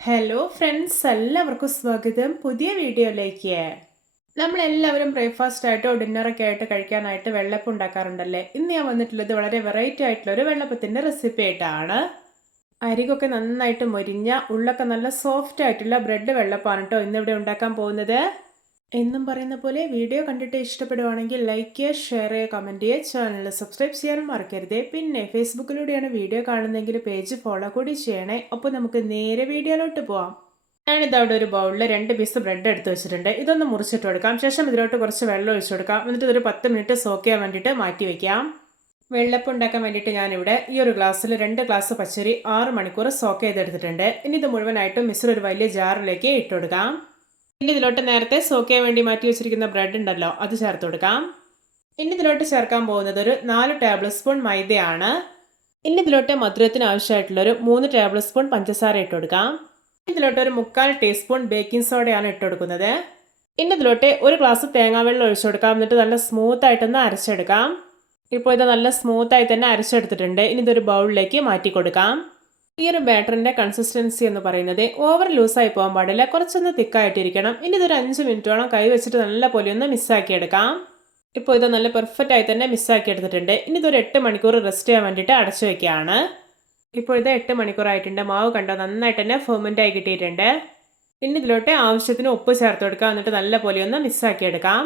Hello friends, എല്ലാവർക്കും സ്വാഗതം പുതിയ വീഡിയോയിലേക്ക്. നമ്മളെല്ലാവരും ബ്രേക്ക്ഫാസ്റ്റ് ആയിട്ടോ ഡിന്നറൊക്കെ ആയിട്ട് കഴിക്കാനായിട്ട് വെള്ളപ്പം ഉണ്ടാക്കാറുണ്ടല്ലേ. ഇന്ന് ഞാൻ വന്നിട്ടുള്ളത് വളരെ വെറൈറ്റി ആയിട്ടുള്ള ഒരു വെള്ളപ്പത്തിൻ്റെ റെസിപ്പി ആയിട്ടാണ്. അരികൊക്കെ നന്നായിട്ട് മൊരിഞ്ഞ ഉള്ളൊക്കെ നല്ല സോഫ്റ്റ് ആയിട്ടുള്ള ബ്രെഡ് വെള്ളപ്പാണ് കേട്ടോ ഇന്നിവിടെ ഉണ്ടാക്കാൻ പോകുന്നത്. എന്നും പറയുന്ന പോലെ വീഡിയോ കണ്ടിട്ട് ഇഷ്ടപ്പെടുവാണെങ്കിൽ ലൈക്ക് ചെയ്യുക, ഷെയർ ചെയ്യുക, കമൻറ്റ് ചെയ്യുക, ചാനൽ സബ്സ്ക്രൈബ് ചെയ്യാനും മറക്കരുത്. പിന്നെ ഫേസ്ബുക്കിലൂടെയാണ് വീഡിയോ കാണുന്നതെങ്കിൽ പേജ് ഫോളോ കൂടി ചെയ്യണേ. അപ്പോൾ നമുക്ക് നേരെ വീഡിയോയിലോട്ട് പോവാം. ഞാനിതവിടെ ഒരു ബൗളിൽ 2 പീസ് ബ്രെഡ് എടുത്ത് വെച്ചിട്ടുണ്ട്. ഇതൊന്ന് മുറിച്ചിട്ട് കൊടുക്കാം. ശേഷം ഇതിലോട്ട് കുറച്ച് വെള്ളം ഒഴിച്ചു കൊടുക്കാം. എന്നിട്ട് ഇതൊരു 10 മിനിറ്റ് സോക്ക് ചെയ്യാൻ വേണ്ടിയിട്ട് മാറ്റി വയ്ക്കാം. വെള്ളപ്പം ഉണ്ടാക്കാൻ വേണ്ടിയിട്ട് ഞാനിവിടെ ഈ ഒരു ഗ്ലാസ്സിൽ 2 ഗ്ലാസ് പച്ചരി 6 മണിക്കൂർ സോക്ക് ചെയ്തെടുത്തിട്ടുണ്ട്. ഇനി ഇത് മുഴുവനായിട്ടും മിക്സർ ഒരു വലിയ ജാറിലേക്ക് ഇട്ട് കൊടുക്കാം. ഇനി ഇതിലോട്ട് നേരത്തെ സോക്ക് ചെയ്യാൻ വേണ്ടി മാറ്റി വെച്ചിരിക്കുന്ന ബ്രെഡ് ഉണ്ടല്ലോ, അത് ചേർത്ത് കൊടുക്കാം. ഇനി ഇതിലോട്ട് ചേർക്കാൻ പോകുന്നത് ഒരു 4 ടേബിൾ സ്പൂൺ മൈദയാണ്. ഇനി ഇതിലോട്ട് മധുരത്തിന് ആവശ്യമായിട്ടുള്ളൊരു 3 ടേബിൾ സ്പൂൺ പഞ്ചസാര ഇട്ട് കൊടുക്കാം. ഇതിലോട്ട് ഒരു 3/4 ടീസ്പൂൺ ബേക്കിംഗ് സോഡയാണ് ഇട്ട് കൊടുക്കുന്നത്. ഇനി ഇതിലോട്ട് ഒരു ഗ്ലാസ് തേങ്ങാവെള്ളം ഒഴിച്ചു കൊടുക്കാം. എന്നിട്ട് നല്ല സ്മൂത്ത് ആയിട്ടൊന്ന് അരച്ചെടുക്കാം. ഇപ്പോൾ ഇത് നല്ല സ്മൂത്തായി തന്നെ അരച്ചെടുത്തിട്ടുണ്ട്. ഇനി ഇതൊരു ബൗളിലേക്ക് മാറ്റി കൊടുക്കാം. ഈ ഒരു ബാറ്ററിൻ്റെ കൺസിസ്റ്റൻസി എന്ന് പറയുന്നത് ഓവർ ലൂസായി പോകാൻ പാടില്ല, കുറച്ചൊന്ന് തിക്കായിട്ടിരിക്കണം. ഇനി ഇതൊരു 5 മിനിറ്റോളം കൈ വെച്ചിട്ട് നല്ല പോലെ ഒന്ന് മിസ്സാക്കി എടുക്കാം. ഇപ്പോൾ ഇത് നല്ല പെർഫെക്റ്റ് ആയി തന്നെ മിസ്സാക്കി എടുത്തിട്ടുണ്ട്. ഇനി ഇതൊരു 8 മണിക്കൂർ റെസ്റ്റ് ചെയ്യാൻ വേണ്ടിയിട്ട് അടച്ചു വയ്ക്കുകയാണ്. ഇപ്പോൾ ഇത് 8 മണിക്കൂറായിട്ടുണ്ട്. മാവ് കണ്ടോ നന്നായിട്ട് തന്നെ ഫെർമെൻ്റ് ആയി കിട്ടിയിട്ടുണ്ട്. ഇനി ഇതിലോട്ട് ആവശ്യത്തിന് ഉപ്പ് ചേർത്ത് കൊടുക്കാം. എന്നിട്ട് നല്ല പോലെ ഒന്ന് മിസ്സാക്കി എടുക്കാം.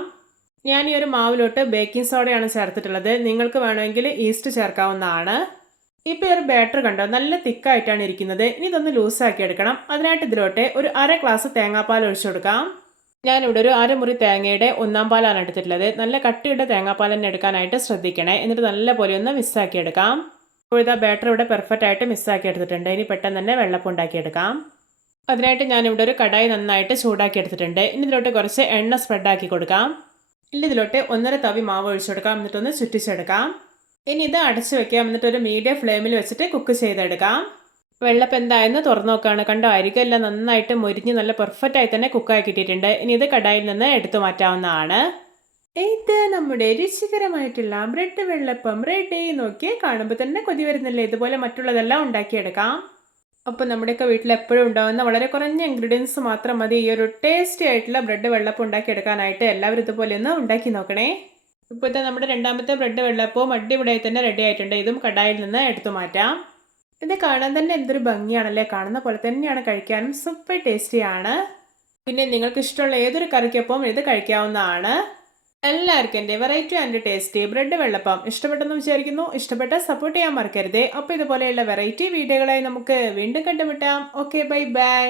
ഞാൻ ഈ ഒരു മാവിലോട്ട് ബേക്കിംഗ് സോഡയാണ് ചേർത്തിട്ടുള്ളത്. നിങ്ങൾക്ക് വേണമെങ്കിൽ ഈസ്റ്റ് ചേർക്കാവുന്നതാണ്. ഇപ്പോൾ ഈ ഒരു ബാറ്റർ കണ്ടോ നല്ല തിക്കായിട്ടാണ് ഇരിക്കുന്നത്. ഇനി ഇതൊന്ന് ലൂസാക്കി എടുക്കണം. അതിനായിട്ട് ഇതിലോട്ട് ഒരു 1/2 ഗ്ലാസ് തേങ്ങാപ്പാൽ ഒഴിച്ചു കൊടുക്കാം. ഞാനിവിടെ ഒരു അരമുറി തേങ്ങയുടെ 1/4 പാലാണ് എടുത്തിട്ടുള്ളത്. നല്ല കട്ടിയുടെ തേങ്ങാപ്പാൽ തന്നെ എടുക്കാനായിട്ട് ശ്രദ്ധിക്കണേ. എന്നിട്ട് നല്ല പോലെ ഒന്ന് മിസ്സാക്കി എടുക്കാം. ഇപ്പോൾ ഇതാ ബാറ്റർ ഇവിടെ പെർഫെക്റ്റ് ആയിട്ട് മിസ്സാക്കി എടുത്തിട്ടുണ്ട്. ഇനി പെട്ടെന്ന് തന്നെ വെള്ളപ്പം ഉണ്ടാക്കിയെടുക്കാം. അതിനായിട്ട് ഞാനിവിടെ ഒരു കടായി നന്നായിട്ട് ചൂടാക്കി എടുത്തിട്ടുണ്ട്. ഇനി ഇതിലോട്ട് കുറച്ച് എണ്ണ സ്പ്രെഡാക്കി കൊടുക്കാം. ഇനി ഇതിലോട്ട് 1/2 തവി മാവ് ഒഴിച്ചു കൊടുക്കാം. എന്നിട്ടൊന്ന് ചുറ്റിച്ചെടുക്കാം. ഇനി ഇത് അടച്ചു വെക്കാം. എന്നിട്ട് ഒരു മീഡിയം ഫ്ലെയിമിൽ വെച്ചിട്ട് കുക്ക് ചെയ്തെടുക്കാം. വെള്ളപ്പം എന്തായെന്ന് തുറന്നു നോക്കുകയാണ്. കണ്ടോ അരികെല്ലാം നന്നായിട്ട് മൊരിഞ്ഞ് നല്ല പെർഫെക്റ്റ് ആയി തന്നെ കുക്കായി കിട്ടിയിട്ടുണ്ട്. ഇനി ഇത് കടായിൽ നിന്ന് എടുത്തു മാറ്റാവുന്നതാണ്. ഇത് നമ്മുടെ രുചികരമായിട്ടുള്ള ബ്രെഡ് വെള്ളപ്പം റെഡി. നോക്കി കാണുമ്പോൾ തന്നെ കൊതി വരുന്നില്ലേ. ഇതുപോലെ മറ്റുള്ളതെല്ലാം ഉണ്ടാക്കിയെടുക്കാം. അപ്പോൾ നമ്മുടെയൊക്കെ വീട്ടിൽ എപ്പോഴും ഉണ്ടാകുന്ന വളരെ കുറഞ്ഞ ഇൻഗ്രീഡിയൻസ് മാത്രം മതി ഈ ഒരു ടേസ്റ്റി ആയിട്ടുള്ള ബ്രെഡ് വെള്ളപ്പം ഉണ്ടാക്കിയെടുക്കാനായിട്ട്. എല്ലാവരും ഇതുപോലെ ഒന്ന് ഉണ്ടാക്കി നോക്കണേ. ഇപ്പോഴത്തെ നമ്മുടെ രണ്ടാമത്തെ ബ്രെഡ് വെള്ളപ്പവും അടിപൊളിയായി തന്നെ റെഡി ആയിട്ടുണ്ട്. ഇതും കടായിൽ നിന്ന് എടുത്തു മാറ്റാം. ഇത് കാണാൻ തന്നെ എന്തൊരു ഭംഗിയാണല്ലേ. കാണുന്ന പോലെ തന്നെയാണ് കഴിക്കാനും സൂപ്പർ ടേസ്റ്റിയാണ്. പിന്നെ നിങ്ങൾക്ക് ഇഷ്ടമുള്ള ഏതൊരു കറിക്കൊപ്പം ഇത് കഴിക്കാവുന്നതാണ്. എല്ലാവർക്കും എൻ്റെ വെറൈറ്റി ആൻഡ് ടേസ്റ്റി ബ്രെഡ് വെള്ളപ്പം ഇഷ്ടപ്പെട്ടെന്ന് വിചാരിക്കുന്നു. ഇഷ്ടപ്പെട്ട സപ്പോർട്ട് ചെയ്യാൻ മറക്കരുത്. അപ്പോൾ ഇതുപോലെയുള്ള വെറൈറ്റി വീഡിയോകളായി നമുക്ക് വീണ്ടും കണ്ടുമുട്ടാം. Okay, bye bye.